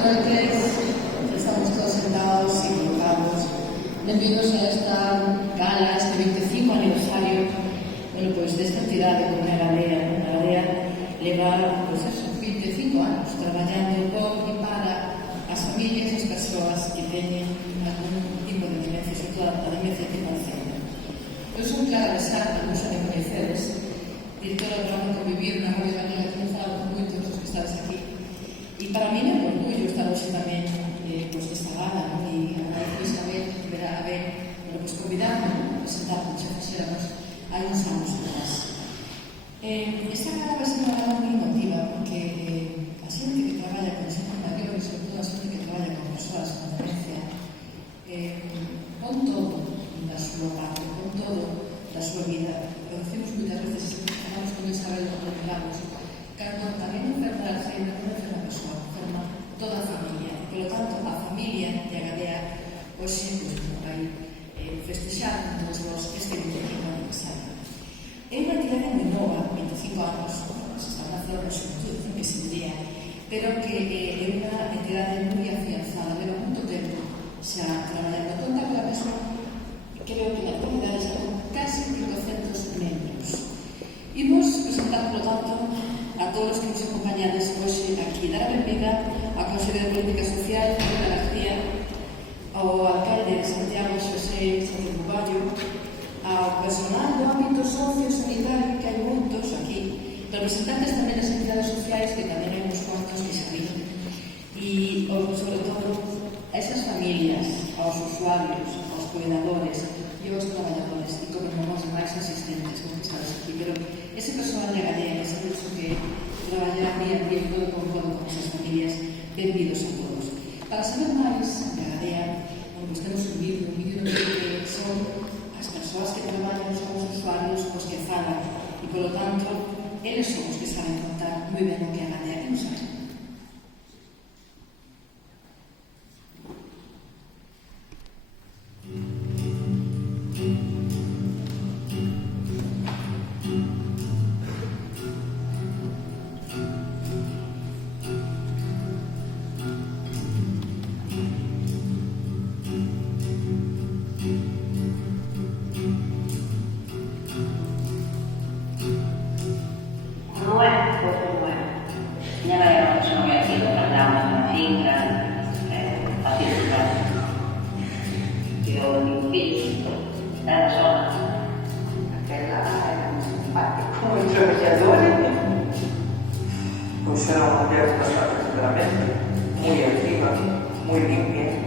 noches, estamos todos sentados y colocados. Benvidos a esta gala, este 25 aniversario, bueno, pues desta entidade como é a Gadea. A Gadea leva, pues eso, 25 anos traballando por e para as familias e as persoas que teñen algún tipo de demencia, sobre todo a demencia tipo Alzheimer. Eu son Clara Besar, non sei de coñeceres, directora do programa Convivir na Radio Galega, que nos fala con moitos dos que estades aquí. E para mí é un orgullo estar hoxe tamén pues, desta gala, ¿no? E agradezo Isabel que verá a ver, bueno, pues convidarme a presentar, xa fixéramos hai uns anos atrás. Esta gala vai ser unha gala moi emotiva porque a xente que traballa con xente maior e sobre todo a xente que traballa con persoas con demencia pon todo da súa parte, pon todo da súa vida. Lo decimos moitas veces, falamos con Isabel cando hablamos, cando tamén enferma a Alzheimer non enferma a persoa, enferma toda a familia. Por lo tanto, a familia de a Gadea hoxe vai festexar todos vos este 25 aniversario. É unha entidade moi nova, 25 anos, se está na flor da xuventude, dicen que se diría, pero que é unha entidade moi afianzada, leva moito tempo xa traballando. Conta con a mesma, creo que na actualidade xa con casi 500 membros. Imos presentar, por lo tanto, a todos os que nos acompañades hoxe aquí. Dar a benvida á Conselleira de Política Social, Ana García, ao alcalde de Santiago, Xosé Sánchez Bugallo, ao personal do ámbito socio-sanitario, que hai moitos aquí, representantes tamén das entidades sociais, que tamén hai uns cuantos que xa viron, e, sobre todo, a esas familias, aos usuarios, aos cuidadores e aos traballadores, e como non os máis asistentes, como que sabes aquí, pero ese personal de Gadea, ese hecho que traballar día a día todo con esas familias, benvidos a todos. Para saber máis de Gadea, pues temos un vídeo que son as persoas que traballan, son os usuarios os que falan, e polo tanto, eles son os que saben contar moi ben o que a Gadea que nos sabe. Pues era una mujer bastante sinceramente, muy activa, muy limpia.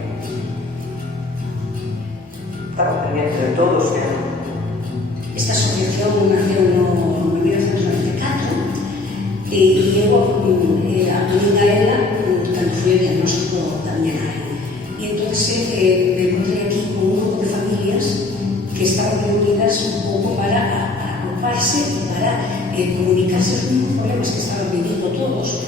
Estaba pendiente de todos. Esta asociación nació en 1994 e eu acudín a ela cando foi o diagnóstico da miña nai. E entón me encontrei aquí con un grupo de familias que estaban reunidas un pouco para agruparse e para comunicarse os mismos problemas que estaban vivindo todos.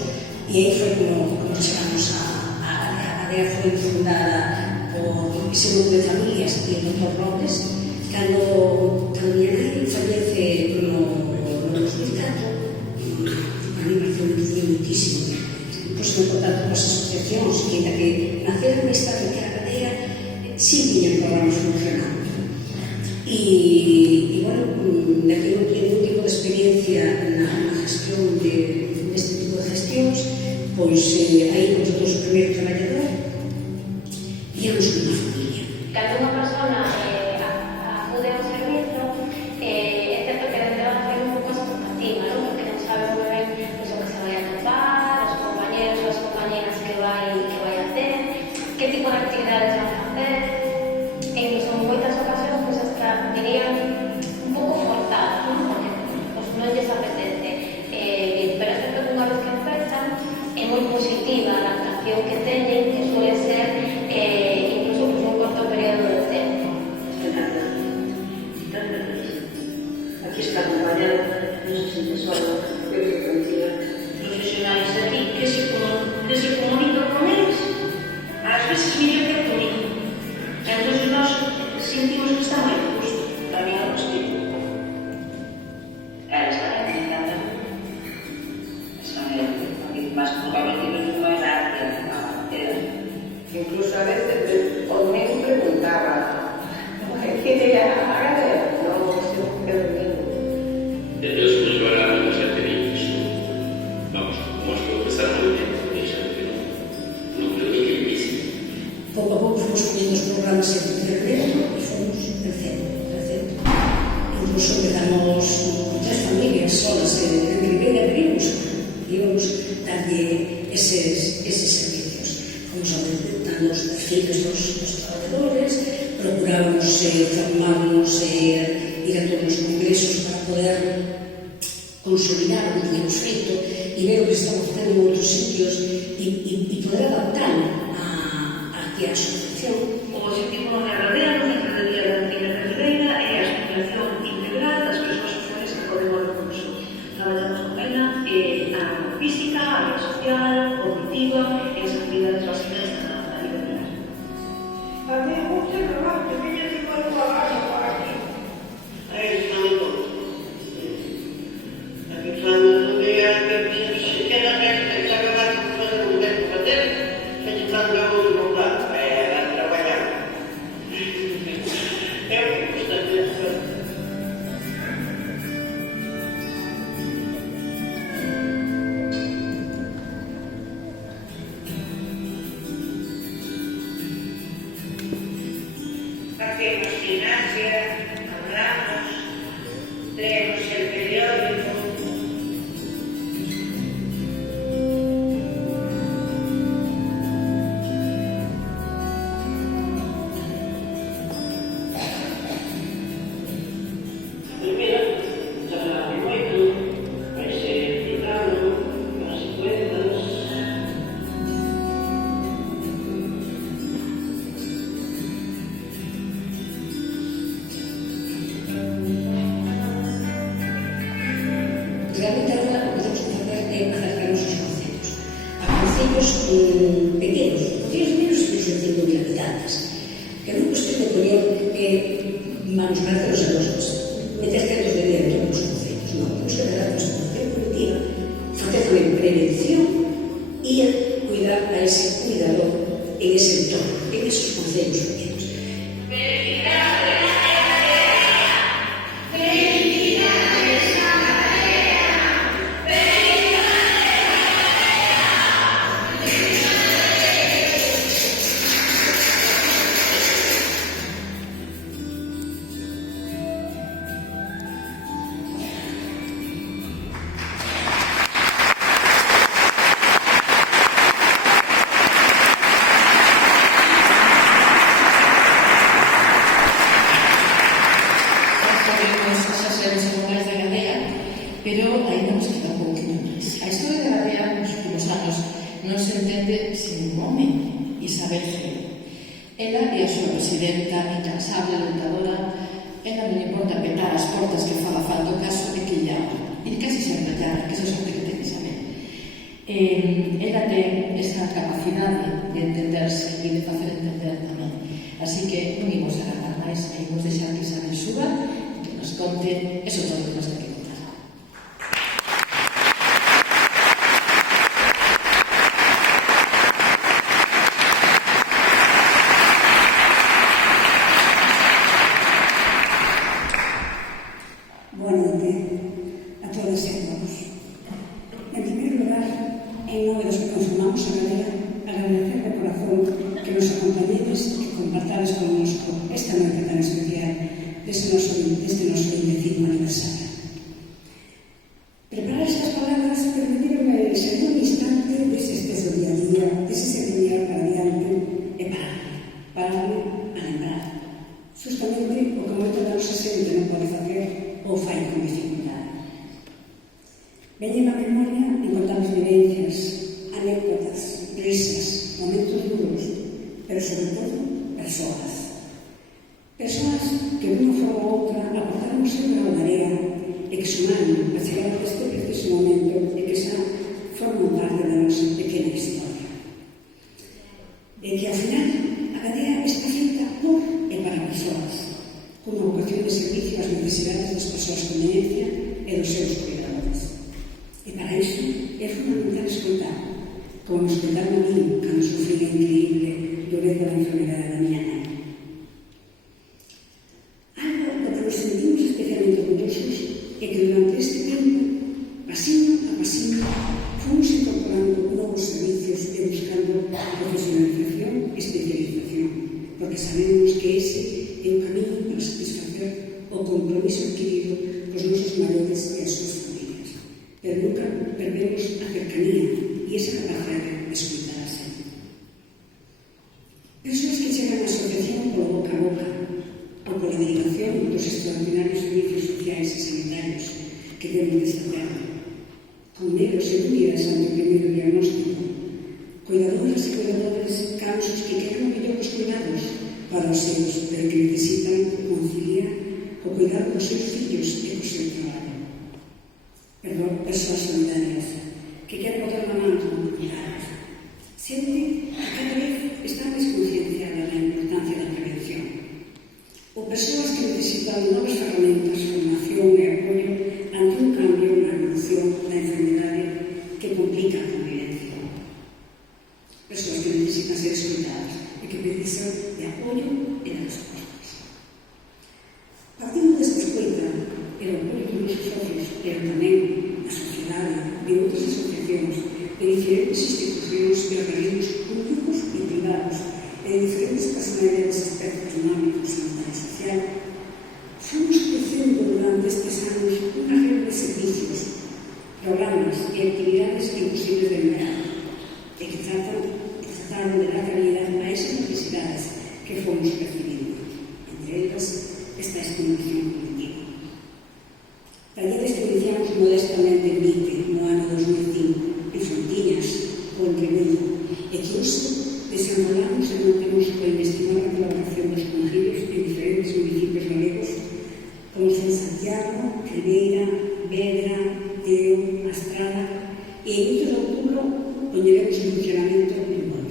E aí foi como chegamos a Gadea. Foi fundada por ese grupo de familias e o Dr. López cando miña nai fallece no 2004. A mí me foi muitísimo. Pois en contacto con as asociacións que naceron nesta que a Gadea sí viñan programas funcionando. E bueno, naquilo que un tipo de experiencia na gestión deste tipo de gestións, pois aí contratou o primeiro traballador e éramos unha familia. Cando unha persona acude ao servizo, é certo que debe hacer un pouco esa expectativa, non? Porque non sabe moi ben o que se vai a topar, os compañeros ou as compañeras que vai a ter, que tipo de actividades van a facer, e incluso en moitas ocasións, pois hasta dirían un pouco forzadas, non? Porque non lles apetece, pero é certo que unha vez que empezan é moi positiva a adaptación que teñen, que suele ser incluso un corto período de tempo. Aquí está acompañado, non se siente solo, eu que tranquila, profesionales aquí que se comunican con eles, ás veces mellor que comigo. Entón, nós sentimos que está moi justo, tamén a cuestión. Eles tamén necesitan, son máis comprometidos con a edad, programas de febrero y fomos tercero. Incluso empezamos con 3 familias solas en Ribeira, íbamos darlle eses servicios. Fomos aumentando os perfiles dos traballadores, procurábamos formarnos, ir a todos os congresos para poder consolidar o que tínhamos feito e ver o que estamos facendo en outros sitios e poder adaptar aquí a asociación. O objetivo da RADEA, da Secretaría da Antiga Ribeira, é a estimulación integral das persoas sociales que poden ao recurso. Traballamos con ela a física, a área social, cognitiva e as actividades básicas da libertad. Tamén gusta el trabajo, que viña de igual a casa por aquí. Aí están todos. Aquí están os días que se quedan que se acaban de fazer o que ten que facer, se están dando de lugar a trabalhar. É o que custa de fazer. Hacemos gimnasia, hablamos, leemos el periódico. Y mira, ya me muero, vai ser gitano, as cuentas. Realmente agora o que temos que facer é acercarnos aos concellos. A concellos pequenos, concellos menos de 105.000 habitantes, que non cuestión de poñer manos para hacer os agosos, meter centros de día en todos os concellos, non, temos que dar a responsabilidade colectiva, facer tamén prevención e cuidar a ese cuidador en ese entorno, en esos concellos pequenos. Pero ainda nos queda un pouquinho máis. A historia de Gadea nos últimos anos non se entende sen un home, Isabel Gil. Ela é a súa presidenta, incansable, lutadora. Ela non importa petar as portas que faga falta o caso de que lla abra. E casi sempre lla, que esa sorte que ten Isabel. Ela ten esa capacidade de entenderse e de facer entender tamén. Así que non imos agardar máis, e imos deixar que Isabel suba e que nos conte eso todo que nos ten que contar. Boa noite a todas e a todos. En primeiro lugar, en nome dos que conformamos a Gadea, agradecer de corazón que nos acompañedes e compartades connosco esta noite tan especial deste noso 25 aniversario. Preparar estas palabras permitironme salir un instante dese exceso día a día, dese señor para adiante e pararme a lembrar justamente o que moito da nosa xente non pode facer ou fai con dificultade. Veñen na memoria importantes vivencias, anécdotas, risas, momentos duros, pero sobre todo persoas. Persoas que de unha forma ou outra aportaron o seu grau de area e que sumaron a chegar a este preciso momento e que xa forman parte da nosa pequena historia. E que ao final a Gadea está feita por e para persoas, con unha vocación de servicio ás necesidades das persoas con demencia e dos seus cuidadores. E para iso é fundamental escoitar, como me escoitaron a mí cando sufrí a increíble dureza da enfermedade da miña nai. Algo do que nos sentimos especialmente orgullosos é que durante este tempo, pasino a pasino, fomos incorporando novos servicios e buscando profesionalización e especialización, porque porque sabemos que ese é o camiño para satisfacer o compromiso adquirido cos nosos maiores e as súas familias. Pero nunca perdemos a cercanía e esa capacidade de escutar a xente. Persoas que chegan á asociación polo boca a boca ou pola derivación dos extraordinarios servicios sociais e sanitarios que temos desta terra, con negros e dúbidas ante o primeiro diagnóstico, cuidadoras e cuidadores cansos que queren mellores cuidados para os seus, pero que necesitan conciliar o cuidado dos seus fillos e do seu traballo. Perdón, persoas solidarias que queren botar unha mano con comunidades. Xente que cada vez está máis concienciada da importancia da prevención. Ou persoas que necesitan novas ferramentas, formación e apoio ante un cambio na evolución da enfermedade que complica a convivencia. Persoas que necesitan ser escoitadas e que precisan de apoio e de respostas. Partindo desta escoita e do apoio dos nosos socios, pero tamén da sociedade, de outras asociacións, de diferentes institucións e organismos públicos e privados, e de diferentes personalidades expertos económicos, sanitario e social, fomos crecendo durante estes anos unha rede de servicios, programas e actividades imposibles de enumerar, e que trataron de dar calidad a esas necesidades que fomos percibindo, entre elas esta estimulación colectiva. Talleres que iniciamos modestamente en Vite no ano 2005, en Frontiñas ou en Rebundo, e que hoxe desenvolvamos e mantemos coa inestimable colaboración dos concellos en diferentes municipios galegos como son Santiago, Ribeira, Vedra, Teo, Astrada, e en 8 de outubro poñeremos en funcionamento en Boiro.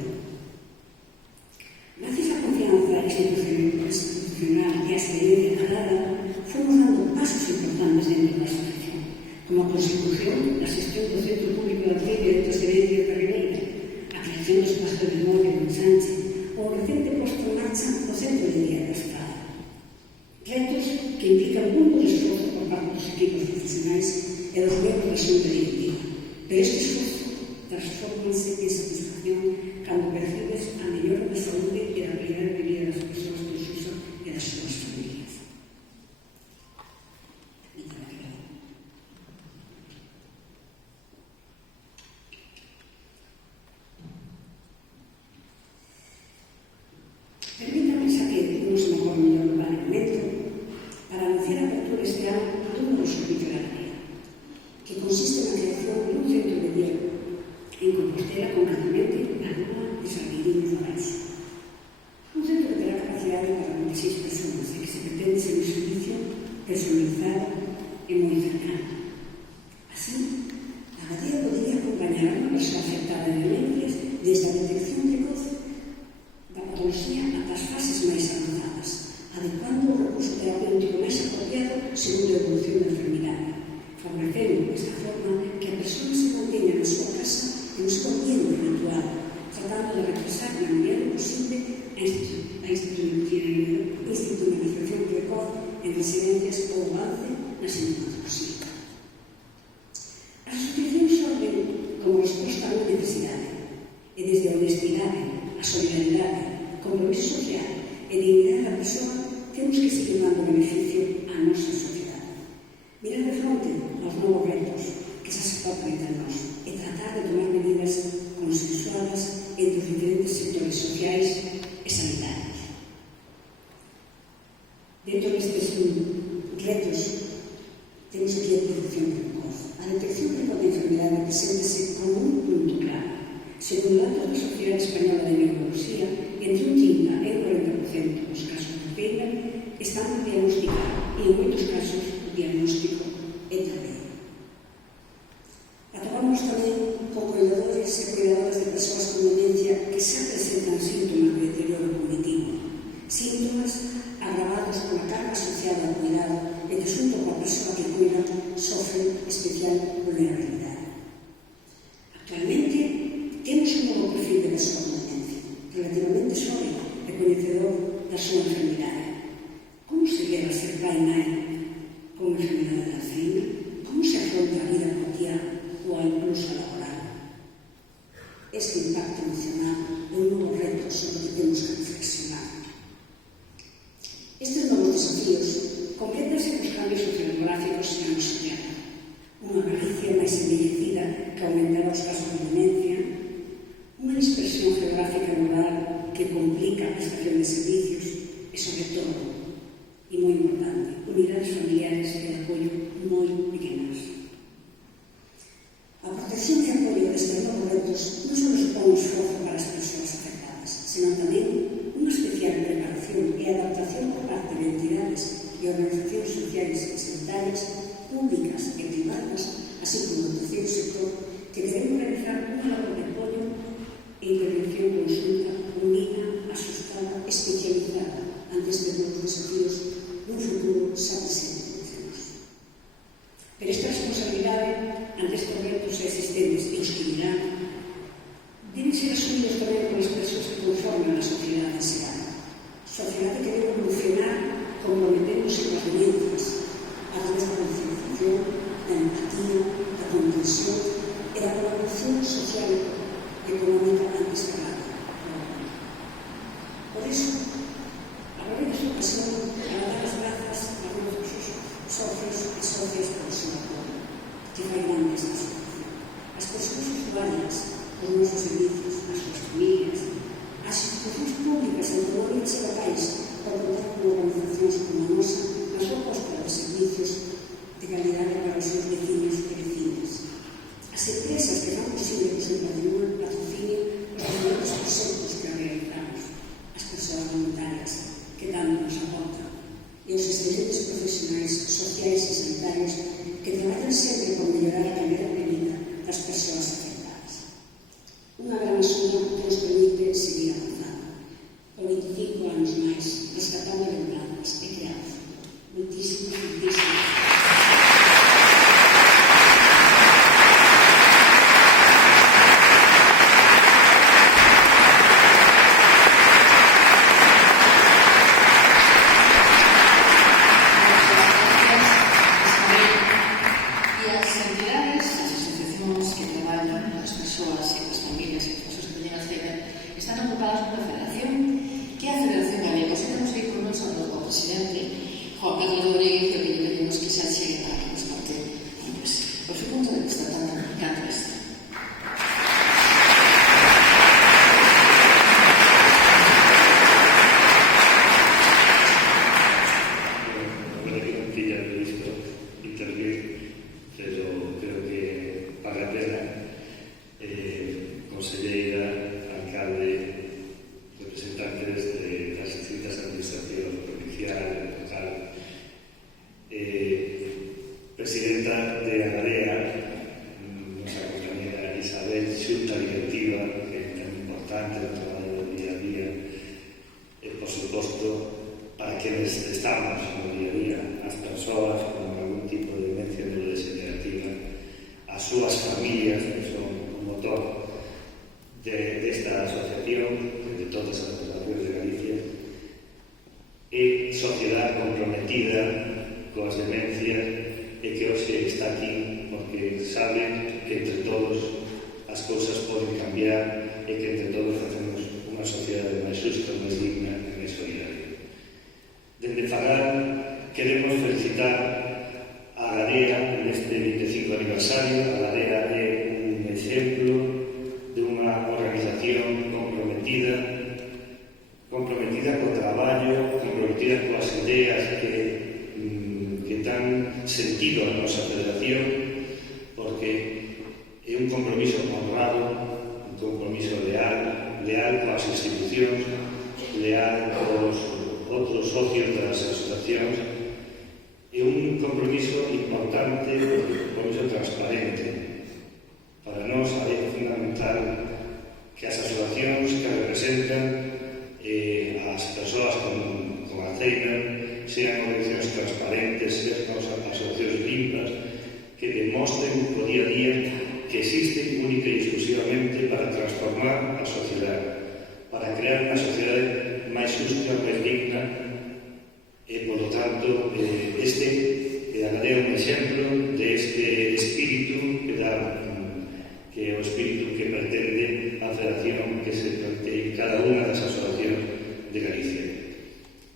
Gracias á confianza institucional e a experiencia acadada, fomos dando pasos importantes dentro da asociación, como a consecución da xestión do Centro Público de Apoio de Transferencia de Ribeira, a creación do espacio de memoria en Sánchez, ou o recente posto en marcha do Centro de Día da Estrada. Retos que implican un buen esforzo por parte dos equipos profesionais e dos membros da xunta directiva, pero este esforzo transforma-se en satisfacción cando percibes a mellora da saúde e da calidade de vida das persoas que os usan e das súas familias. Permítame xa que non se me acorda mellor lugar e momento para anunciar a apertura este ano dun novo servicio de área, que consiste na creación dun centro de día en Compostela, concretamente na rúa de Salgueirinho do Baixo. Un centro que terá capacidade para 26 persoas e que se pretende ser un servicio personalizado e moi cercano. Así, a Badía podría acompañar a unha persoa afectada de violencias desde a detección precoz da patoloxía ata as fases máis avanzadas, adecuando o recurso terapéutico máis apropiado segundo a evolución da enfermidade, favorecendo desta forma que a persoa se manteña na súa casa e no seu ambiente habitual, tratando de retrasar na medida do posible a institucionalización precoz en residencias ou avance na sintomatoloxía. As asociacións xorden como resposta a unha necesidade, e desde a honestidade, a solidaridade, compromiso social e dignidade da persoa temos que seguir dando beneficio á nosa sociedade. Mirar de fronte aos novos retos que xa se tocan entre nós e tratar de tomar medidas consensuadas entre os diferentes sectores sociais e sanitarios. Dentro destes retos temos aquí a detección precoz. A detección precoz da enfermidade preséntase como un punto claro. Segundo datos da Sociedade Española de Neuroloxía, entre un 30 e un 40% dos casos de Alzheimer están a diagnosticar e en moitos casos o diagnóstico é tardío. Atopamos tamén con cuidadores e cuidadoras de persoas con demencia que xa presentan síntomas de deterioro cognitivo, síntomas agravados pola carga asociada ao cuidado e que xunto coa persoa que cuida sofren especial vulnerabilidade. Actualmente temos un novo perfil de persoa con demencia, relativamente sólido e coñecedor da súa enfermidade. Como se leva a ser pai e nai con enfermidade de Alzheimer? Como se afronta a vida cotidiana ou incluso a laboral? Este impacto emocional é un novo reto sobre o que temos que reflexionar. demográficos serán soñar. Unha Galicia máis envellecida que aumentará os casos de demencia, unha dispersión geográfica rural que complica a prestación de servicios e, sobre todo, e moi importante, unidades familiares e de apoio moi pequenas. A protección e apoio destes novos retos non só supón un esforzo para as persoas afectadas, senón tamén unha especial preparación e adaptación por parte de entidades e organizacións sociais e sanitarias públicas e privadas, así como do terceiro sector, que deben realizar unha labor de apoio e intervención consulta, unida, asustada, especializada ante estes novos desafíos nun futuro xa presente entre nós. Pero esta responsabilidade ante estes retos existentes e os que virán deben ser asumidos tamén polas persoas que conforman a sociedade en xeral. Sociedade que debe evolucionar comprometéndose coas demencias a través da concienciación, da empatía, da comprensión e da colaboración social e económica antes falada. Por iso, aproveito esta ocasión para dar as grazas aos nosos socios e socias por o seu apoio, que fai grande esta asociación. As persoas usuarias dos nosos servicios, as súas familias, as institucións públicas e autonómicas e locais para contar con organizacións como a nosa na súa aposta de servicios de calidade para os seus vecinos e vecinas. As empresas que fan posible que o seu patrimonio patrocine os diferentes proxectos que realizamos, as persoas voluntarias que tanto nos aportan e os excelentes profesionais sociais e sanitarios que traballan sempre por mellorar a calidad de vida das persoas afectadas. Unha gran suma que nos permite seguir avanzando. Por 25 anos máis, rescatando lembranzas e creando. Moitísimas gracias.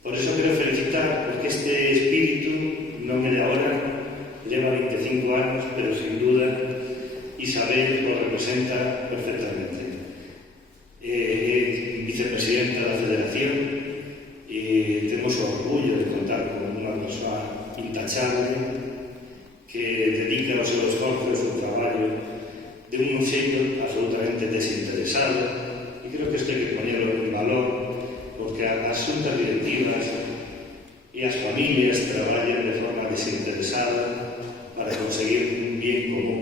Por eso quero felicitar, porque este espírito non é de agora, lleva 25 años, pero sin duda Isabel lo representa perfectamente. Es vicepresidenta de la Federación y tenemos el orgullo de contar con una persona intachable que dedica o seu esforzo e o seu traballo de un xeito absolutamente desinteresado, e creo que isto hai que ponerlo en valor porque as xuntas directivas e as familias traballan de forma desinteresada para conseguir un bien común.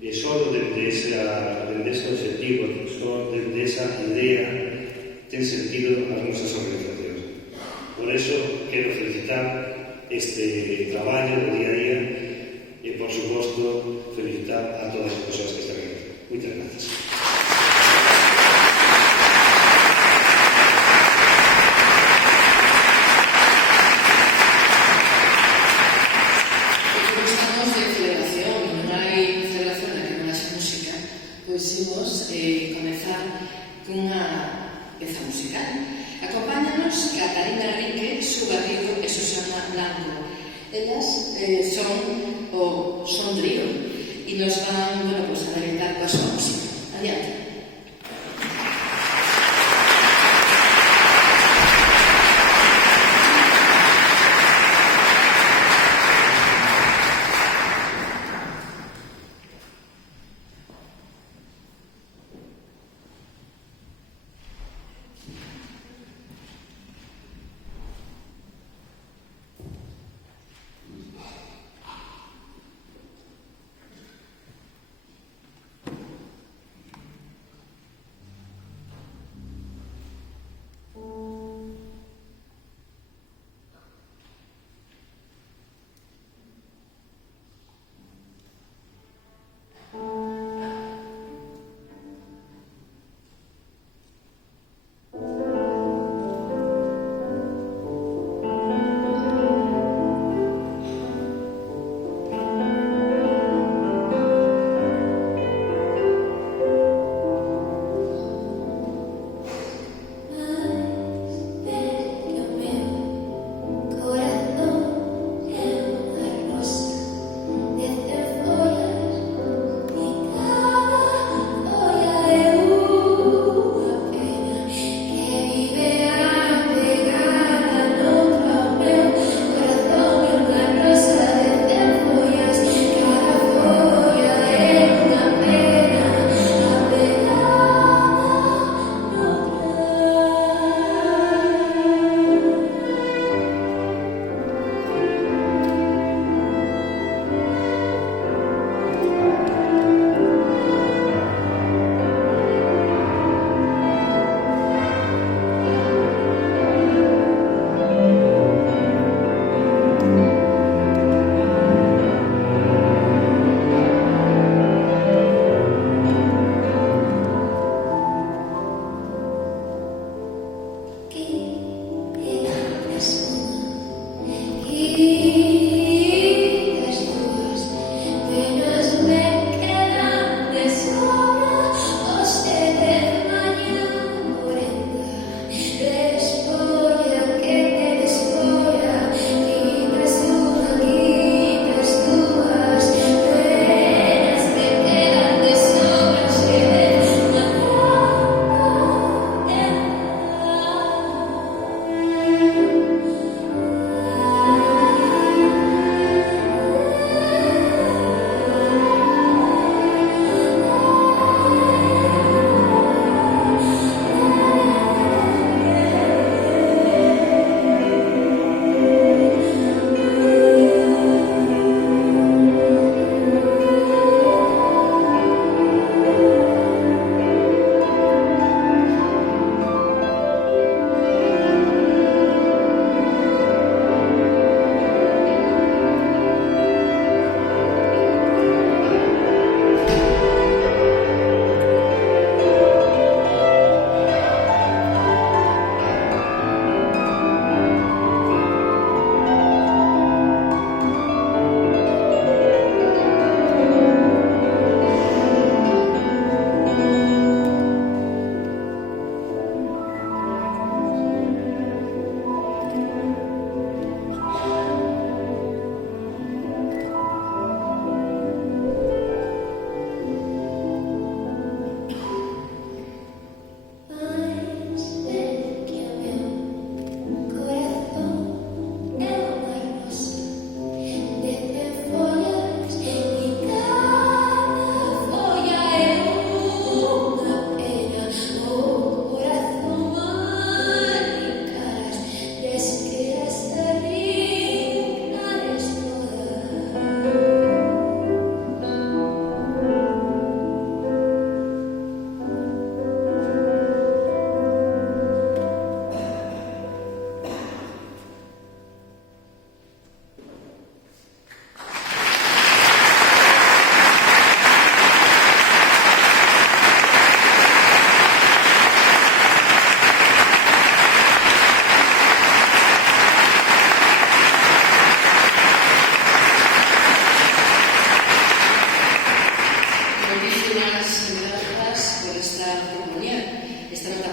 E só desde ese objetivo, só desde esa idea ten sentido as nosas organizacións. Por eso quero felicitar este traballo do día a día e, por suposto, felicitar a todas as persoas que están aquí. Moitas gracias. Estamos de celebración, non hai celebración na que non haxe música, pois imos comezar cunha peza musical. Acompáñanos Catalina Rique, Suba Rico e Susana Blanco. Ellas son trío e nos van, a deleitar coa súa música. Adiante.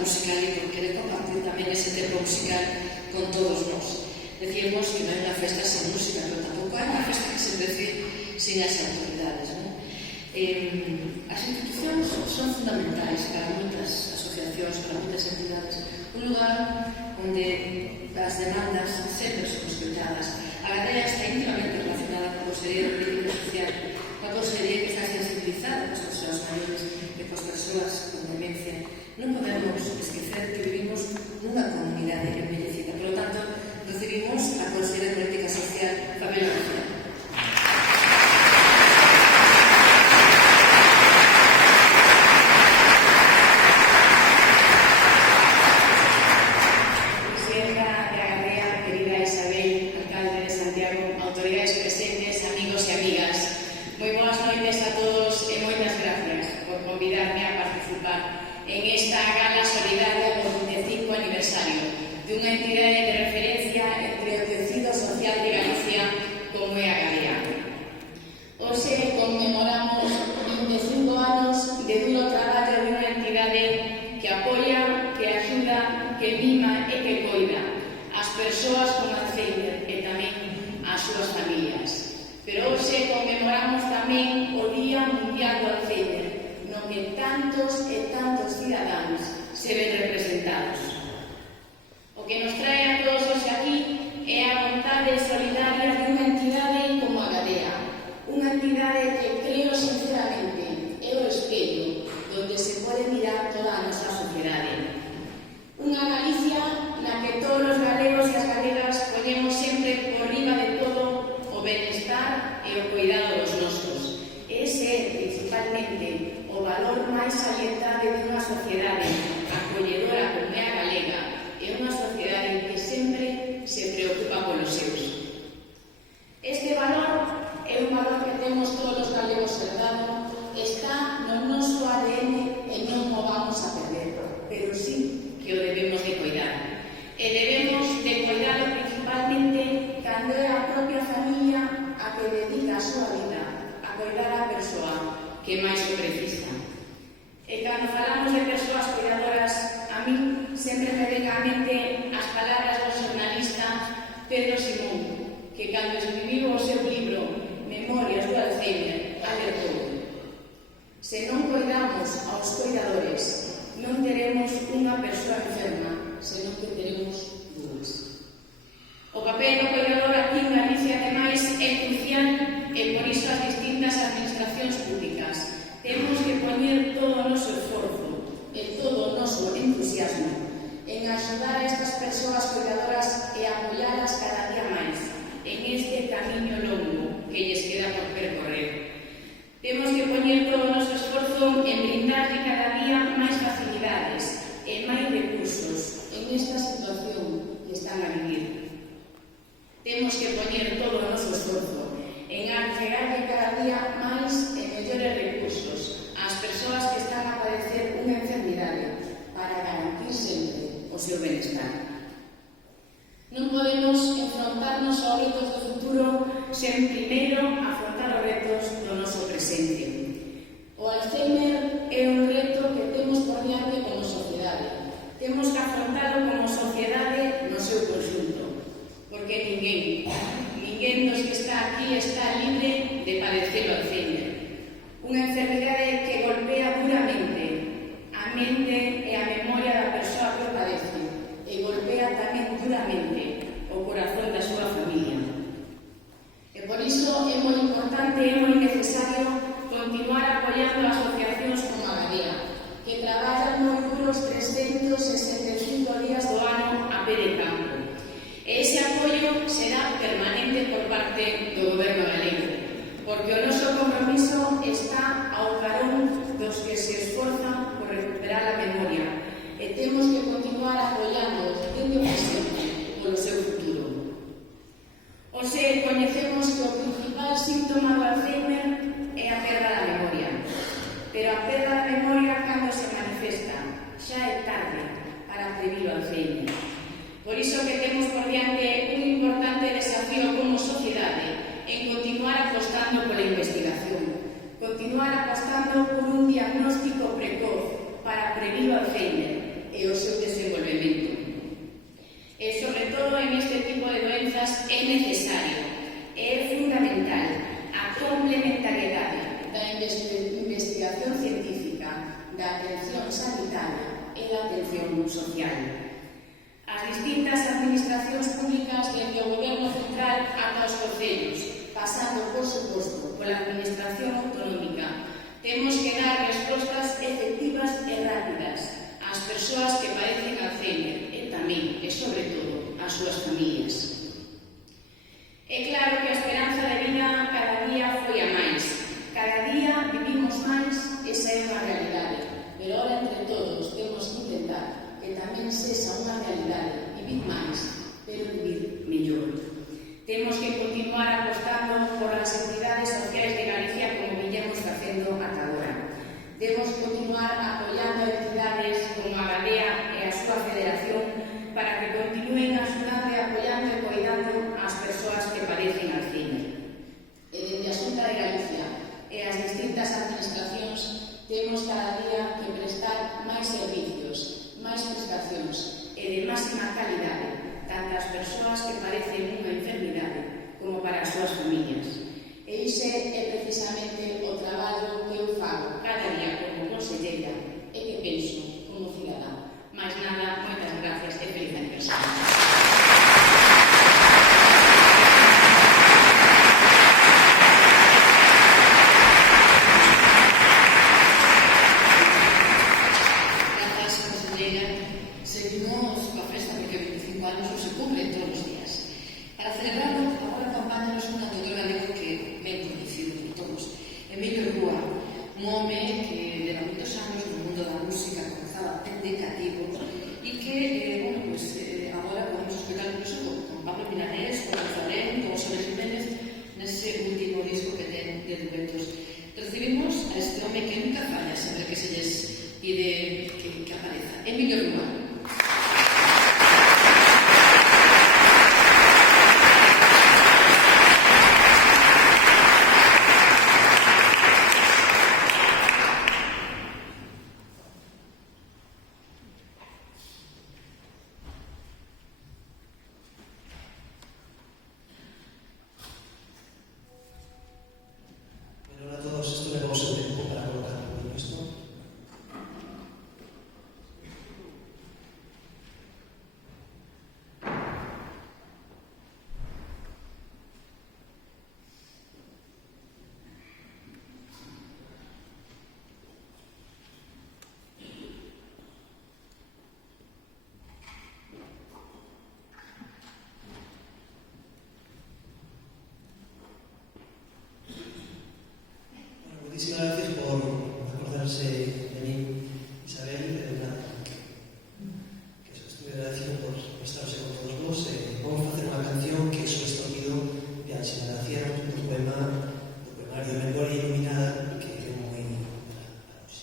musical e por querer compartir tamén ese tempo musical con todos nós. Decíamos que non hai unha festa sen música, pero tampouco hai unha festa que se decir sen as autoridades, non? As institucións son fundamentais para moitas asociacións, para moitas entidades, un lugar onde as demandas sempre son escoitadas. A Gadea está íntimamente relacionada con a Consejería de Política Social, unha consejería que está sensibilizada con as persoas maiores e con as persoas con demencia. Non podemos esquecer que vivimos nunha comunidade envellecida. Por lo tanto, recibimos a Consejera de Política Social, Fabiola García. Continuar apostando por un diagnóstico precoz para prevenir o Alzheimer e os e da atención social. As distintas administracións públicas dende o Goberno central ata os concellos, pasando, por suposto, pola administración autonómica, temos que dar respostas efectivas e rápidas ás persoas que padecen Alzheimer e tamén, e sobre todo, ás súas familias. É claro que a esperanza de vida cada día foi a máis. Cada día vivimos máis, esa é unha realidade. Pero ahora, entre todos, temos que intentar que tamén sexa unha realidade vivir máis, pero vivir mellor. Temos que continuar apostando por as entidades sociais de Galicia como viñemos facendo ata agora. Debemos continuar apoiando a entidades como a Gadea e a súa federación para que continúen axudando e apoiando e coidando as persoas que padecen Alzheimer. E dende a Xunta de Galicia e as distintas administracións temos cada día que prestar máis servicios, máis prestacións e de máxima calidade tanto ás persoas que padecen unha enfermidade como para as súas familias. E iso é precisamente o traballo que eu fago cada día como conselleira e que penso como cidadá. Mais nada, moitas gracias e feliz aniversario. Seguimos coa festa porque 25 anos non se cumplen todos os días. Para celebrarlo, agora acompáñanos un cantor galego que ben conhecido por todos, Emilio Rúa, un home que leva moitos anos no mundo da música, comezaba dende cativo e que, agora podemos escoitar incluso con Pablo Milanés, con Nazarén, con José Jiménez, nese último disco que ten de duetos. Recibimos a este home que nunca falla sempre que se lles pide que apareza, Emilio Rúa. Bueno, a todos, esto le vamos a tiempo para colocar todo esto. Muchísimas gracias por acordarse de mí, Isabel, de verdad. Que estoy agradecido por estarse con todos vos. Vamos a hacer una canción que es un estornido de la generación, un poemario de memoria iluminada que es muy para hoy.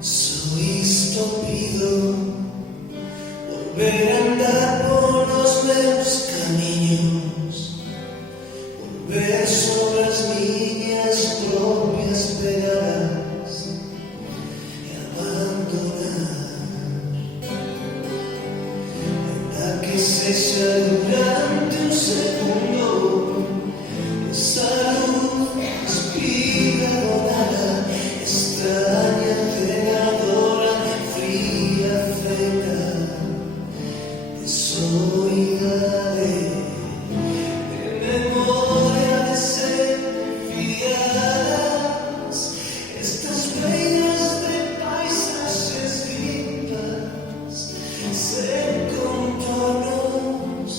Soy estúpido volver a andar por los meus caminos, volver sobre las líneas propias pegadas y abandonar, hasta que sea durante un segundo esa luz inspira dorada, extraña, cegadora, fría, fresca, desoidade, de memoria de ser fiadas, estas penas de paisajes limpas, sem contornos,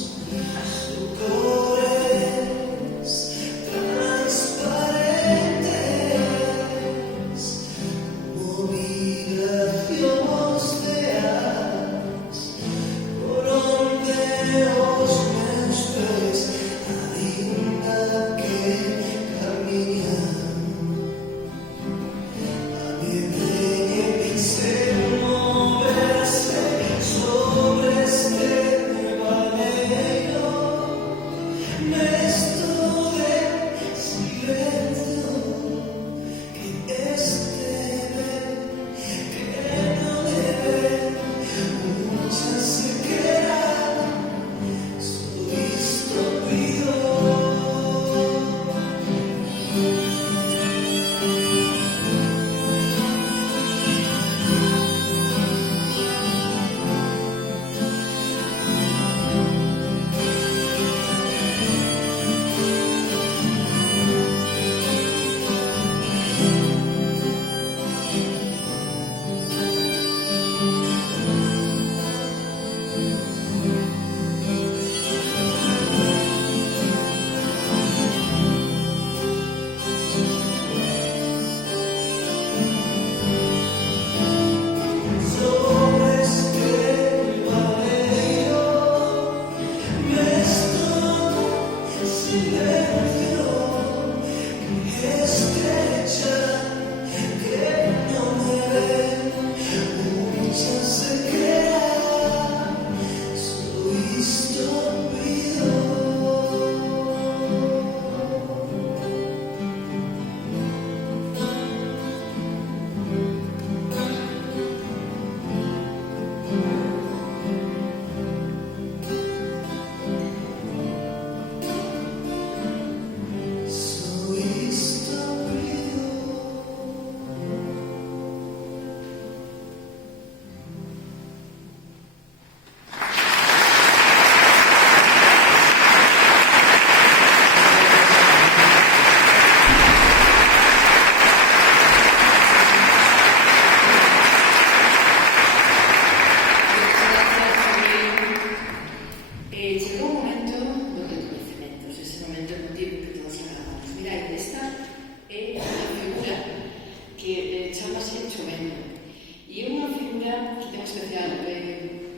Adria que ten especial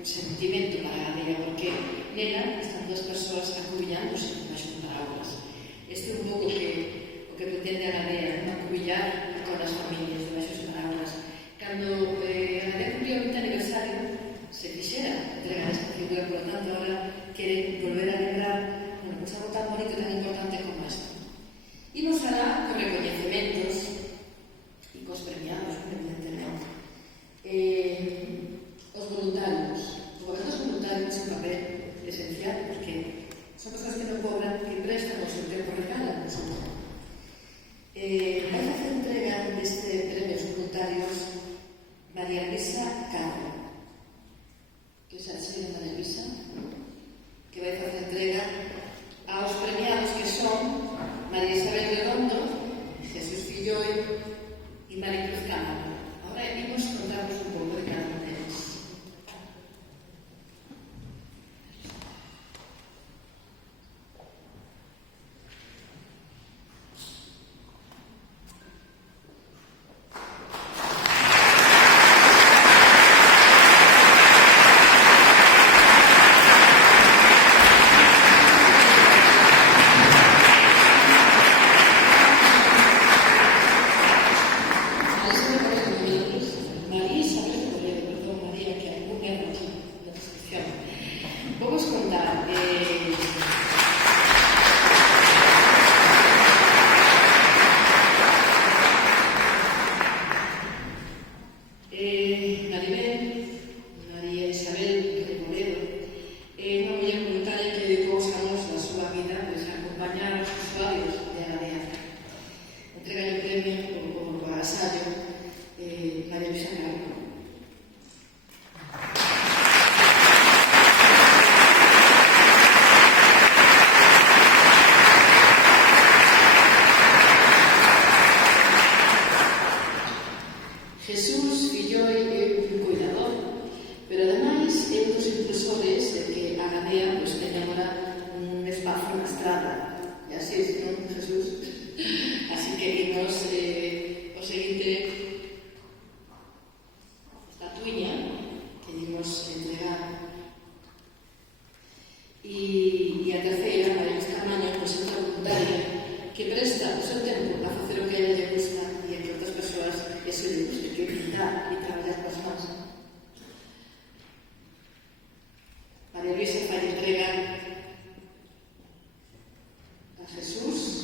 sentimento para ella, porque nela están duas persoas acubillándose baixo un paraulas. Este é un pouco o que pretende a Gadea, non acubillar a todas as familias debaixo dos paraulas. Cando a Gadea cumplió o 20 aniversario, se quixera entregar esta figura, por lo tanto, ahora quere volver a lembrar pues algo tan bonito e tan importante como esto. Imos falar con recoñecementos e cos premiados, evidentemente. Os voluntarios. O goberno dos voluntarios é un papel esencial porque son persoas que non cobran, que prestan o seu tempo, regalan o seu tempo. Vai facer entrega deste premio aos voluntarios María Luisa Carro, que é a señora María Luisa, que vai facer entrega aos premiados que son María Isabel Redondo, Jesús Filloi e Maricruz Cámara. Ahora imos contarnos un pouco de cada un deles. Jesús Filloi é un cuidador, pero ademais é un dos impulsores de que a Gadea teña agora un espazo na estrada. E así é, non, Jesús? Así que imos o seguinte estatuilla que imos entregar. E a terceira, María Luisa Camaño, pois é outra voluntaria que presta o seu tempo a facer o que a ella lle gusta e a que outras persoas eso lle guste, que pintar e traballar coas mans. María Luisa vai entregar a Jesús.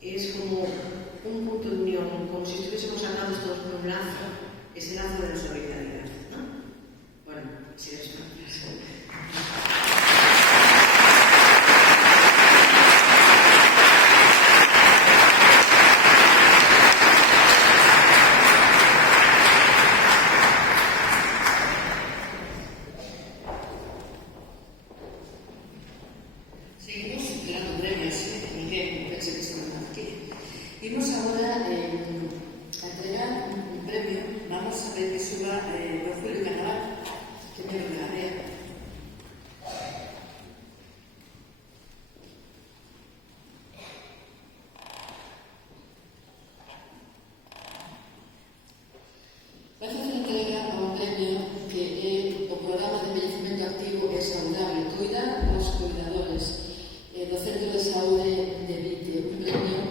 Es como un punto de unión un lazo, ese lazo de la solidaridad, ¿no? Bueno, si eres Seguimos tirando premios, Miguel, pensé que estaban aquí. Vimos ahora a entregar un premio. Vamos a ver que suba don Julio Carnaval, que me lo regalé. Vai facer entrega a un premio que é o programa de envellecemento activo e saudable, cuidar aos cuidadores do Centro de Saúde de Vite, un premio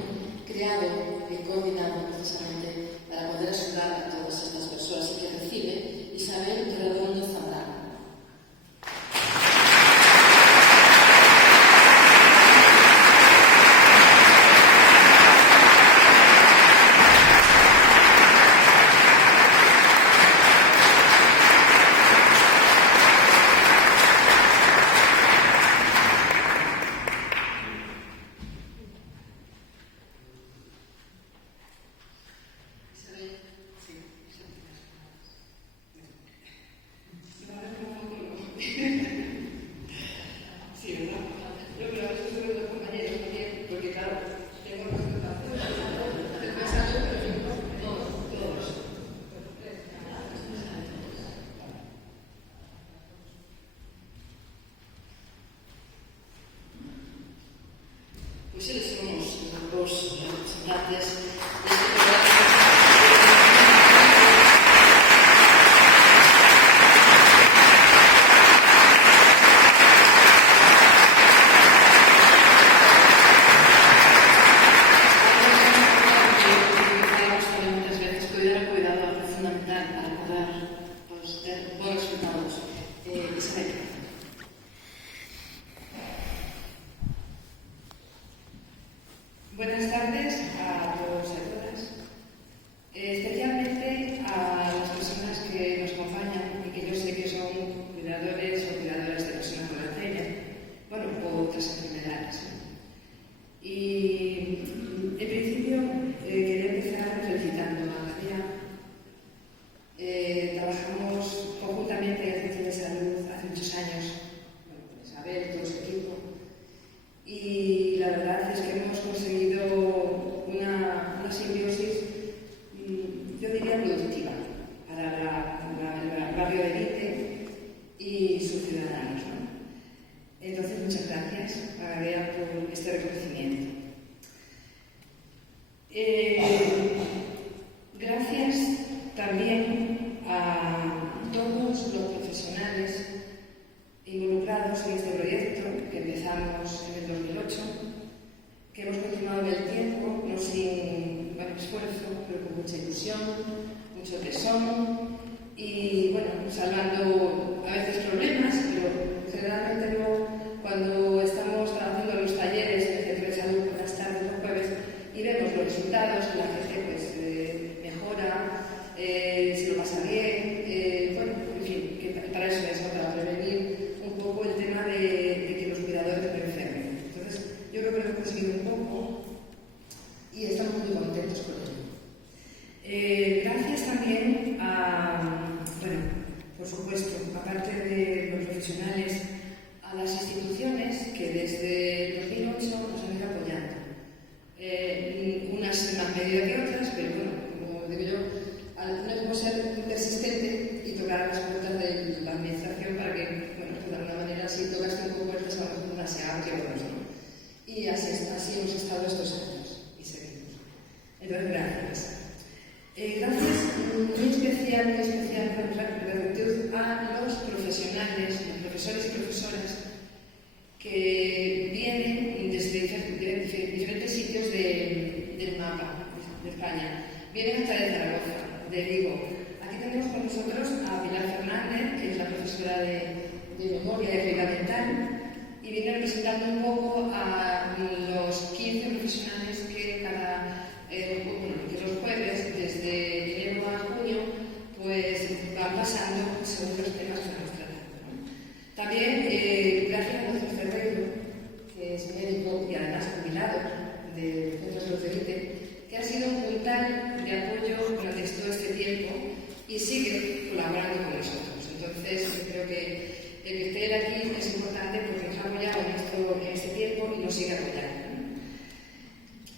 creado e coordinado precisamente para poder axudar a todas estas persoas e que recibe Isabel Redondo Zambrano. Pois eles son os representantes deste programa. Buenas tardes a todos y a todas, especialmente a las personas que nos acompañan y que yo sé que son cuidadores o cuidadoras de personas con Alzheimer, bueno, o otras enfermedades. Y en principio quería empezar felicitando a María. Trabajamos conjuntamente en el Centro de Salud hace muchos años, bueno, con Isabel, todo su equipo. Y la verdad es que hemos conseguido una simbiosis, yo diría, productiva para el barrio de Vite y sus ciudadanos, ¿no? Entonces, muchas gracias a Garea por este reconocimiento. Gracias también a todos los profesionales involucrados en este proyecto que empezamos en el 2008, que hemos continuado en el tiempo, no sin esfuerzo, pero con mucha ilusión, mucho tesón y, bueno, salvando a veces problemas, pero generalmente no. Cuando estamos trabajando en los talleres en el Centro de Salud por las tardes, los jueves, y vemos los resultados, la gente pues mejora, se lo pasa bien, bueno, en fin, que para eso es, ¿no? Para prevenir un poco el tema de que los cuidadores no enfermen. Entonces, yo creo que lo hemos conseguido un poco y estamos muy contentos con ello. Gracias también a, bueno, por supuesto, aparte de los profesionales, a las instituciones que desde 2008 nos han ido apoyando. Unas en más medida que otras, pero bueno, como digo yo, no es como ser persistente y tocar las puertas de la administración para que, bueno, de alguna manera, si tocas 5 puertas, a lo mejor se abre otras, ¿no? Y así hemos estado estos años y seguimos. Entonces, gracias. Gracias muy especial gratitud a los profesionales, los profesores y profesoras que vienen desde diferentes sitios del mapa de España. Vienen hasta de Zaragoza, de Vigo. Aquí tenemos con nosotros a Pilar Fernández, que es la profesora de memoria y actividad mental, y viene representando un poco a los 15 profesionales que que los jueves, desde Ginebra total de apoyo durante todo este tiempo y sigue colaborando con nosotros. Entonces, yo creo que el que esté aquí es importante porque nos ha apoyado en este tiempo y nos sigue apoyando.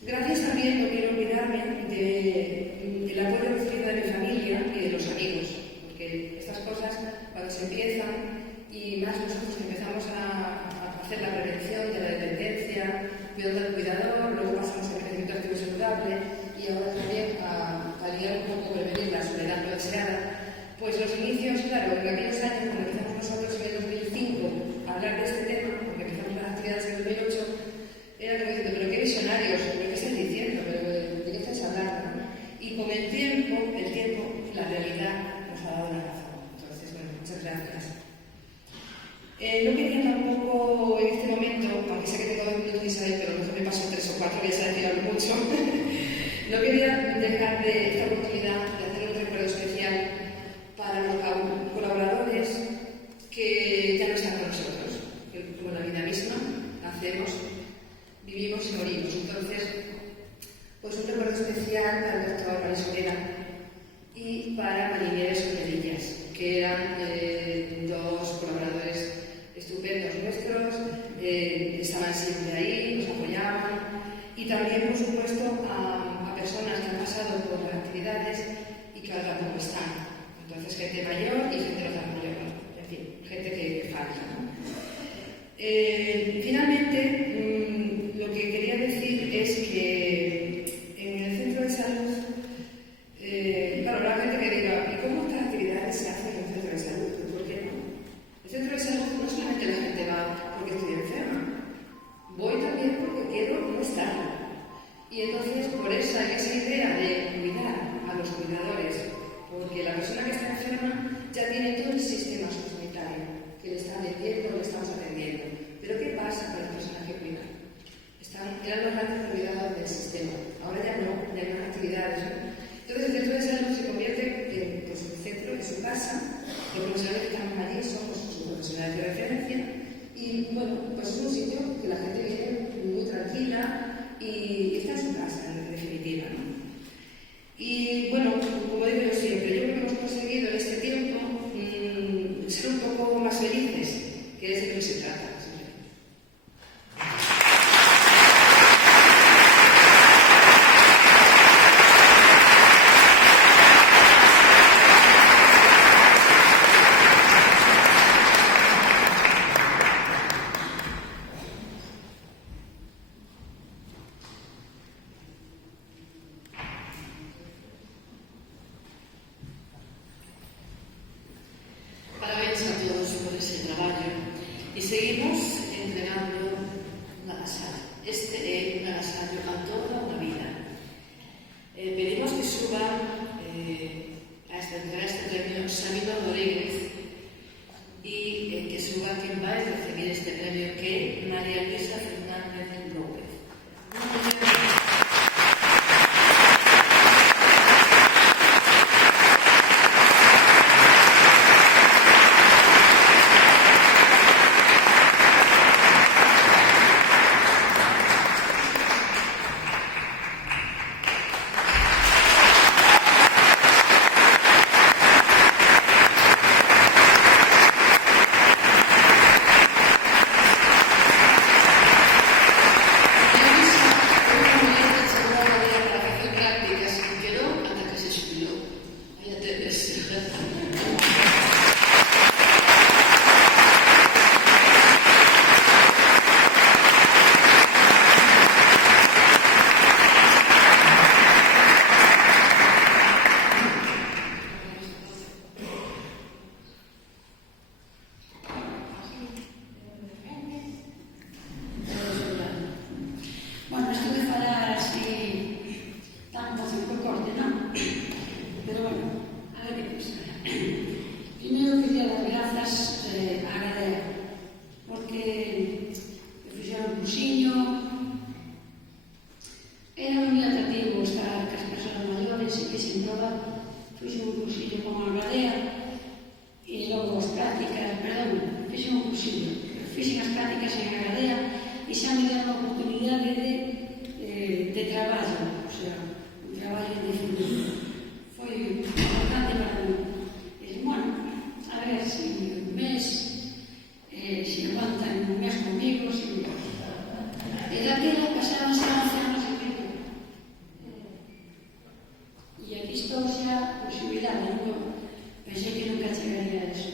Gracias también, no quiero olvidarme, del apoyo recibido de mi familia y de los amigos, porque estas cosas, cuando se empiezan, y más nosotros empezamos a hacer la prevención de la dependencia, cuidando del cuidador, luego pasamos al crecimiento activo y saludable, y ahora también a lidiar un poco prevenir la soledad no deseada, pues los inicios, claro, en aquellos años, cuando empezamos nosotros en el 2005 a hablar de este tema, porque empezamos las actividades en el 2008, era como diciendo, pero qué visionarios, pero qué estáis diciendo, pero de qué estáis hablando, ¿no? Y con el tiempo, la realidad nos ha dado la razón. Entonces, bueno, muchas gracias. No quería tampoco en este momento, aunque sé que tengo 2 minutos, Isabel, pero a lo mejor me paso 3 o 4, ya sabes que hablo mucho, no quería dejar de esta oportunidad de hacer un recuerdo especial para los colaboradores que ya no están con nosotros, que como la vida misma, hacemos, vivimos y morimos. Entonces, pues un recuerdo especial para el doctor María Sobrera y para Marinieres Ornelillas, que eran 2 colaboradores estupendos nuestros, estaban siempre ahí, nos apoyaban, y también, por supuesto, a personas que han pasado por las actividades y que ahora no están. Entonces, gente mayor y gente no tan mayor, en fin, gente que falta, ¿no? Finalmente, lo que quería decir es que en el centro de salud, claro, habrá gente que diga, ¿y cómo estas actividades se hacen en el centro de salud? ¿Por qué no? El centro de salud no solamente la gente va porque estoy enferma, voy también porque quiero no estar. Y entonces, por esa idea de cuidar a los cuidadores, porque la persona que está enferma ya tiene todo el sistema sociosanitario que le está atendiendo, le estamos atendiendo. Pero ¿qué pasa con las personas que cuidan? Eran los grandes olvidados del sistema. Ahora ya no, ya hay más actividades, ¿no? Entonces el centro de salud se convierte en pues, un centro, en su casa. Los profesionales que estamos allí somos sus profesionales de referencia. Y bueno, pues es un sitio que la gente viene muy tranquila y está en su casa, en definitiva, ¿no? Y bueno, como digo yo siempre, yo creo que hemos conseguido en este tiempo ser un poco más felices, que es de lo que se trata. Parabéns a todos por ese traballo e seguimos entregando un agasallo. Este é un agasallo a toda unha vida. Pedimos que suba a entregar este premio Sabino Rodríguez e que suba quen vai recibir este premio, que é María Luisa Fernández López. de traballo, o sea, un traballo actividade, pensei que nunca chegaría a eso.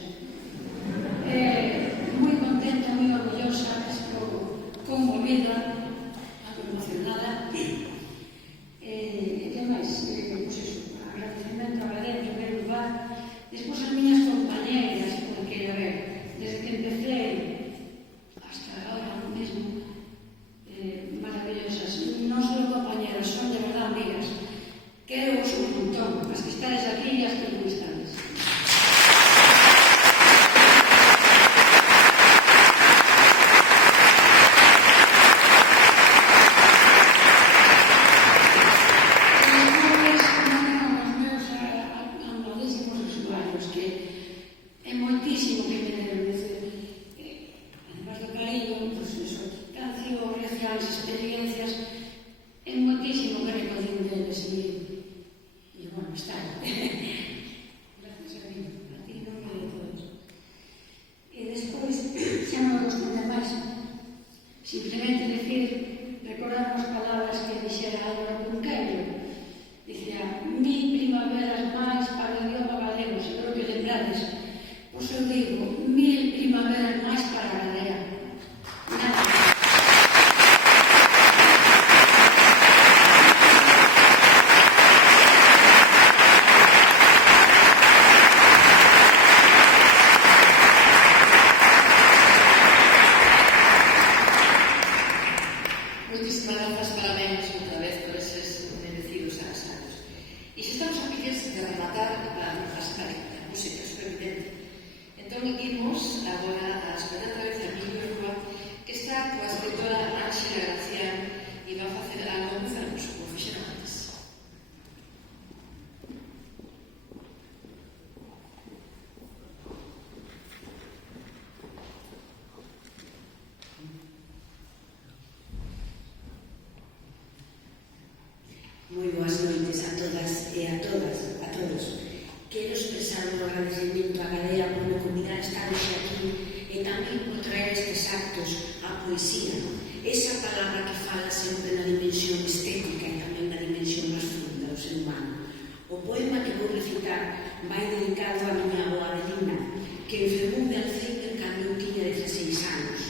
Moi contenta, moi orgullosa, estou conmovida, emocionada. Que máis? Pois iso, agradecemento a Gadea en primeiro lugar. Despois as miñas compañeras, porque, a ver, desde que empecé hasta agora mesmo, maravillosas. Non só compañeras, son de verdade amigas. Quero vos un montón, as que estades aquí e as que non estades. Simplemente decir, recordar as palabras que dixera Álvaro Cunqueiro. Dicía, 1000 primaveras máis para o idioma galego, seguro que lembrades. Pois eu digo, 1000 primaveras máis para a Gadea. Nada. Muchísimas gracias, parabéns outra vez por eses merecidos agasallos. E se estamos a pedir de rematar a música, é superevidente. Entón, imos agora a escoitar outra vez a Emilio Rúa, que está coa escritora Ángela Gracián e va a facer algo moi fermoso, como fixeron antes. Moi boas noites a todas e a todos. Quero expresar un agradecemento a Gadea por me convidar a estar hoxe aquí e tamén por traer estes actos a poesía, esa palabra que fala sempre na dimensión estética e tamén na dimensión máis funda do ser humano. O poema que vou recitar vai dedicado a miña avó Avelina, que enfermou de Alzheimer cando eu tiña 16 anos.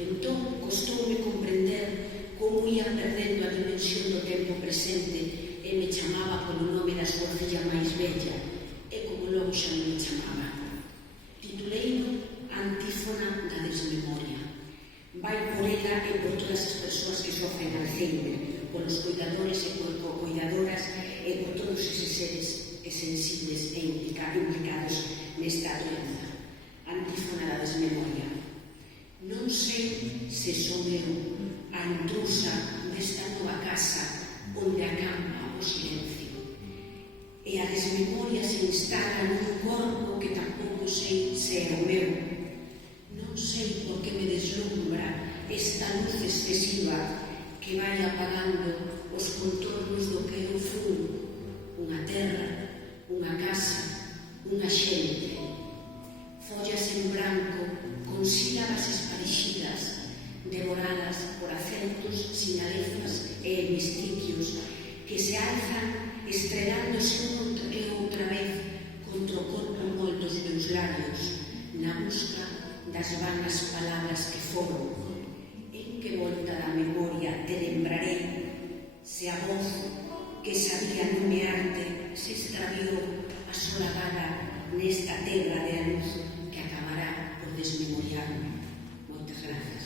Entón, costoume comprender como ia perdendo a dimensión do tempo presente e me chamaba polo nome da súa filla máis bella, e como logo xa non me chamaba. Tituleino Antífona da desmemoria. Vai por ela e por todas as persoas que sofren Alzheimer, polos cuidadores e por cuidadoras e por todos eses seres sensibles e implicados nesta doenza. Antífona da desmemoria. Non sei se son eu a intrusa desta nova casa onde acampa o silencio. E a desmemoria se instala nun corpo que tampouco sei se é o meu. Non sei por que me deslumbra esta luz excesiva que vai apagando os contornos do que eu fui. Unha terra, unha casa, unha xente. Follas en branco con sílabas esparexidas, devoradas por acentos, sinalezas e hemistiquios que se alzan estrelándose outra e outra vez contra o corpo moldo dos meus labios na busca das vanas palabras que foron. En que volta da memoria te lembrarei se a voz que sabía nomearte se extraviou asolagada nesta terra de a luz que acabará por desmemoriarme. Moitas gracias.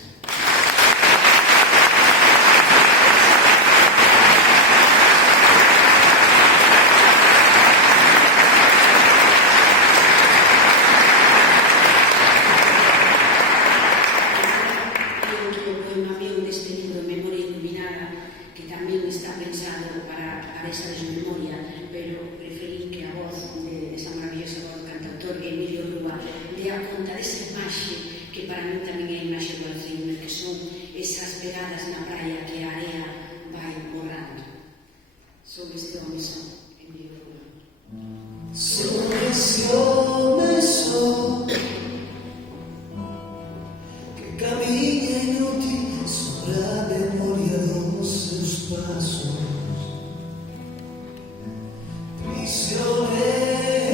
Esa desmemoria, pero preferí que a voz de esa maravillosa voz do cantautor Emilio Rúa dé a conta desa imaxe que para mí tamén é a imaxe do Alzheimer, que son esas pegadas na praia que a area vai borrando. Sobre este home son Emilio Rúa. Sobre ese home son que camiña inútil sobre a memoria dos seus pasos. Prisionero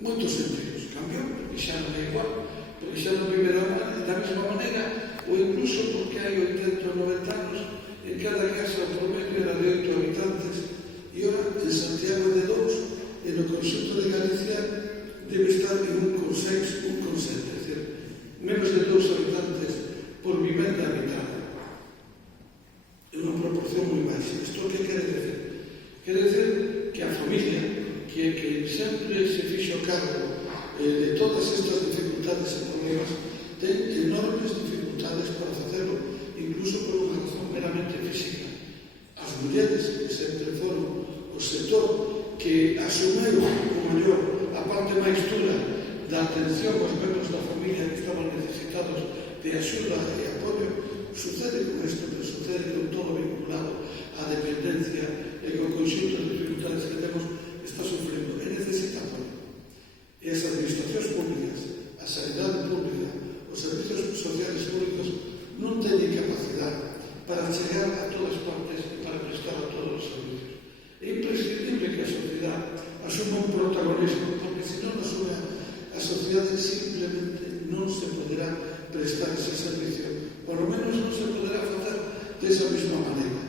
Moitos sentidos. Cambiou porque xa non que hai 80 ou 90 anos, en cada casa o promedio era de 8 habitantes, e ora en Santiago de 2, e no conxunto de Galicia debe estar en 1,6, 1,7, é dicir, menos de 2 habitantes por vivenda habitada. É unha proporción moi baixa. Isto que quere decir? Quere decir que a familia, que sempre se fixo cargo de todas estas dificultades e problemas, ten enormes dificultades para facelo, incluso por unha razón meramente física. As mulleres, que sempre foron o sector que asumeu o maior a parte máis dura da atención aos membros da familia que estaban necesitados de axuda e apoio, sucede con isto, pero sucede con todo vinculado á dependencia e con conxunto de dificultades que temos, está sufrindo e necesita apoio. E as administracións públicas, a sanidade pública, os servizos sociales públicos non teñen capacidade para chegar a todas partes e para prestar a todos os servicios. É imprescindible que a sociedade asuma un protagonismo, porque se non asume a sociedade simplemente non se poderá prestar ese servicio, por lo menos non se poderá facer desa mesma maneira.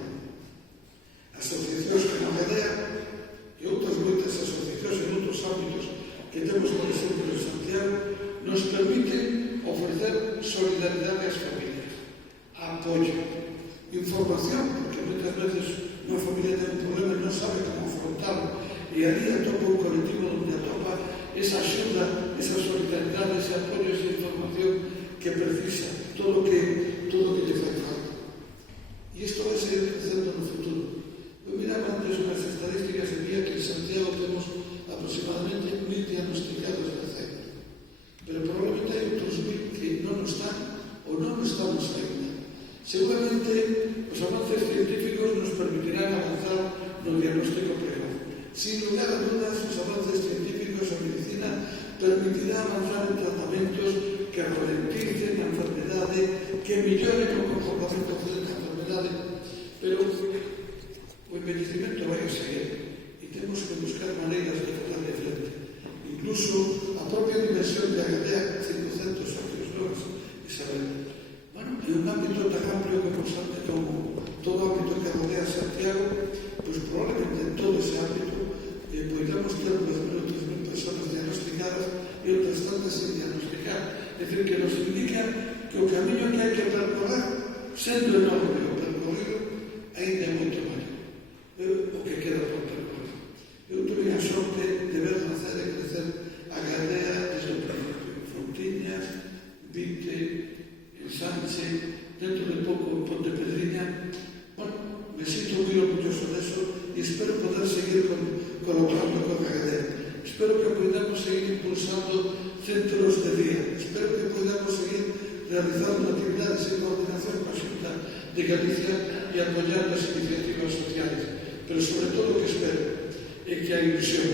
Asociacións como a GADEA e outras moitas asociacións en outros ámbitos que temos, por exemplo, en Santiago, nos permiten ofrecer solidaridade ás familias, apoio, información, porque moitas veces unha familia ten un problema e non sabe como afrontarlo, e ali atopa un colectivo onde atopa esa axuda, esa solidaridade, ese apoio, esa información que precisa, todo o que lle fai falta. E isto vai seguir crecendo no futuro. Eu miraba antes unhas estadísticas e vía que en Santiago temos aproximadamente 1.000 diagnosticados de Alzheimer, pero probablemente hai outros 1.000 que non están ou non estamos ainda. Seguramente os avances científicos nos permitirán avanzar no diagnóstico precoz. Sin lugar a dudas, os avances científicos, a medicina, permitirá avanzar en tratamentos que ralenticen a enfermedade, que melloren o comportamento frente á enfermedade, pero o envellecimento vai a seguir e temos que buscar maneiras de facerle frente. Incluso a propia dimensión de AGDEA, 500 socios novos, Isabel. Bueno, en un ámbito tan amplio como todo ámbito que rodea Santiago, pues probablemente en todo ese ámbito podamos ter 2.000 personas diagnosticadas e outras tantas sin diagnosticar. É dicir, que nos indica que o camiño que hai que percorrer, sendo enorme o percorrido, ainda é moito maior. O que queda por percorrer. Eu tuve a sorte de ver nacer e crecer a GADEA desde o principio. Fontiñas, Vite, Ensanche, dentro de pouco en Pontepedriña. Bueno, me sinto moi orgulloso deso e espero poder seguir colaborando con a GADEA. Espero que podamos seguir impulsando centros de día. Espero que podamos seguir realizando actividades en coordinación con a Xunta de Galicia e apoiar as iniciativas sociales. Pero sobre todo o que espero é que a ilusión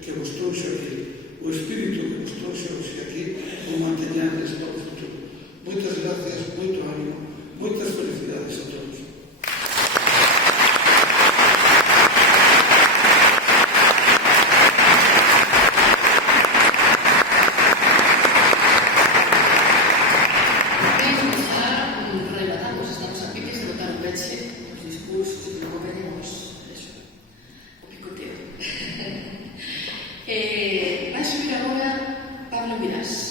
que vos trouxe aquí, o espírito que vos trouxe aquí, o manteñades para o futuro. Moitas gracias, moito ánimo, moitas felicidades a todos. Vai subir agora Pablo Mirás.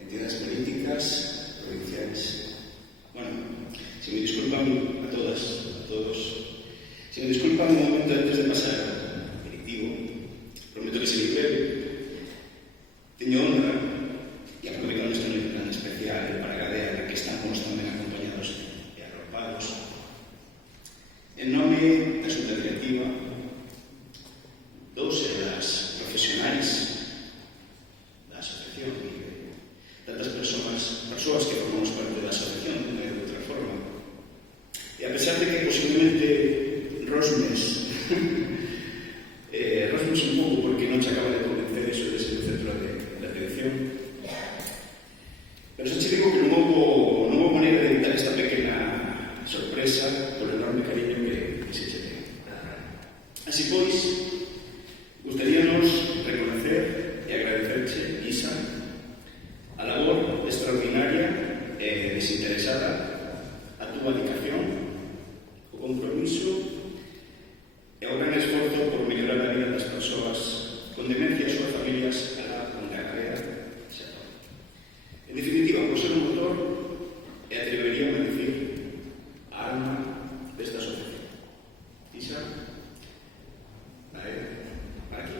Entidades políticas, provinciales. Bueno, si me disculpan a todas, a todos, si me disculpan un momento antes de pasar al aperitivo, prometo que seré breve. Teño honra e aproveito nesta noite tan especial para a GADEA, que estamos tamén acompañados e arropados. En nome da Xunta Directiva, dos e das profesionais da asociación, tantas persoas que formamos parte da asociación de unha e de outra forma. E a pesar de que posiblemente rosmes un pouco, porque demencia as súas familias alá onde a carrera se acaba. En definitiva, por ser un motor, e atreveríame a dicir, a alma desta asociación. Isa, para aquí.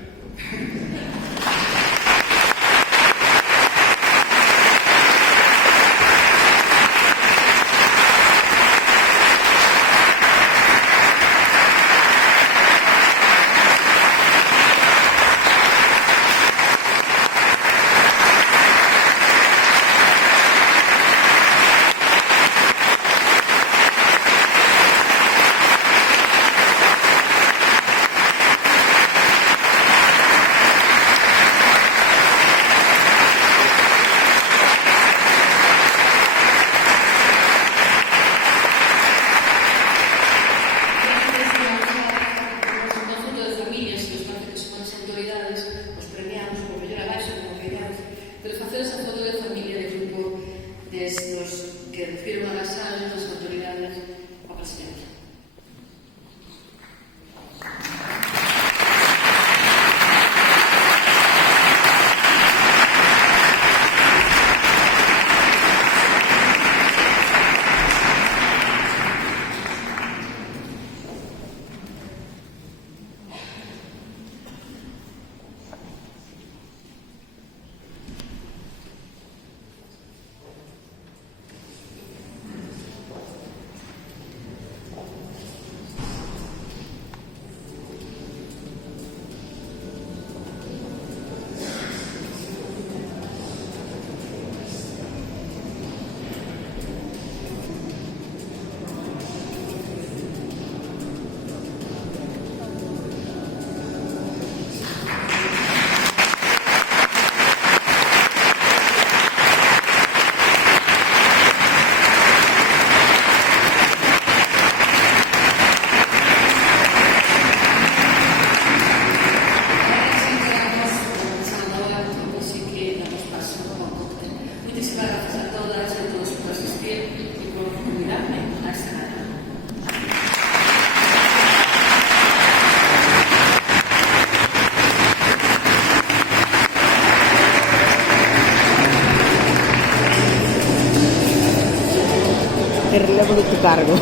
Te relevo de tu cargo.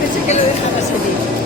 Pensé que lo dejabas allí.